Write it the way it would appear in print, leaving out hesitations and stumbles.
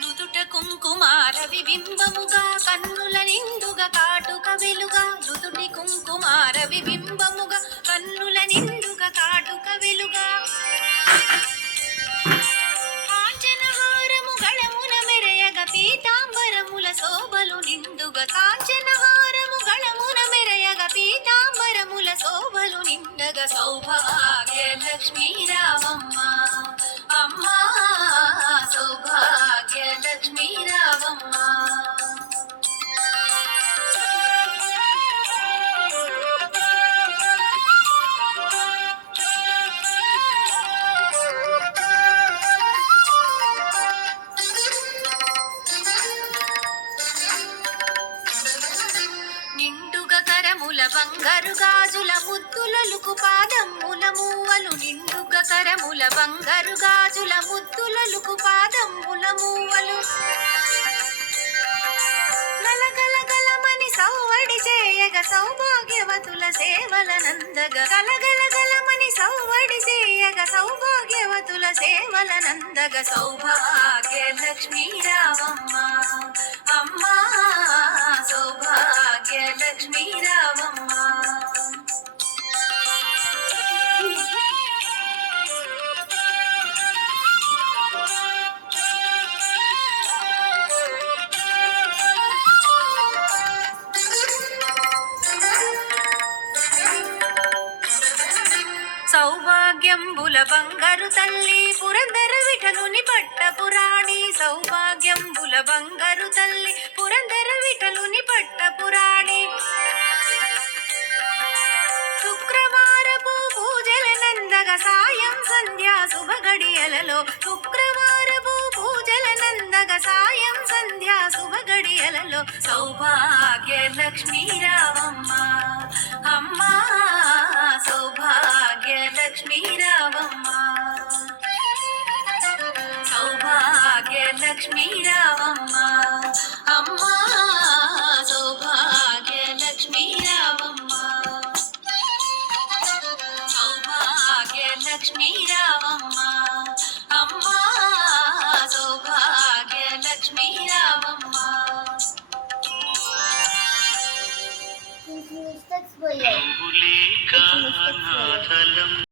నుదుట కుంకుమార విబింబముగా కన్నుల నిండుగా కాటుక వెలుగా నుదుటి కుంకుమార విబింబముగా కన్నుల నిండుగా కాటుక వెలుగా కాంచనహారము గళమున మెరయగ పీతాంబరముల శోభలు నిండుగా కాంచనహారము గళమున మెరయగ పీతాంబరముల శోభలు నిండగా సౌభాగ్య లక్ష్మీ రామమ్మ అమ్మా సౌభాగ్య లక్ష్మీ రామమ్మ. నిండుగా కరముల బంగారు గాజుల ముద్దులలుకు పాదమ్ముల మూవలు నిండుగా కరముల బంగారు గాజుల ముద్దులలుకు పాదమ్ముల మూవలు గలగల గలమని సౌవడి చేయగ సౌభాగ్యవతుల సేవల నందగ గలగల గలమని సౌవడి చేయగ సౌభాగ్యవతుల సేవల నందగ సౌభాగ్య లక్ష్మీ రామమ్మ అమ్మా సౌభాగ్య లక్ష్మీ రామమ్మ. సౌభాగ్యంబుల బంగారు తల్లి పురందర విఠలుని పట్ట పురాణి సౌభాగ్యంబుల బంగారు తల్లి పురందర విఠలుని పట్ట పురాణి శుక్రవారపు పూజల నందగ సాయం సంధ్యా శుభ గడియలలో శుక్రవారపు పూజల నందగ సాయం సంధ్యా శుభ గడియలలో సౌభాగ్య లక్ష్మీ రామమ్మ అమ్మా సౌభాగ్య లక్ష్మీ రామమ్మ సౌభాగ్య లక్ష్మీ రామమ్మ అమ్మా సౌభాగ్య లక్ష్మీ రామమ్మ సౌభాగ్య లక్ష్మీ రామమ్మ అమ్మా సౌభాగ్య లక్ష్మీ రామమ్మ. నువ్వు లేక నాథలం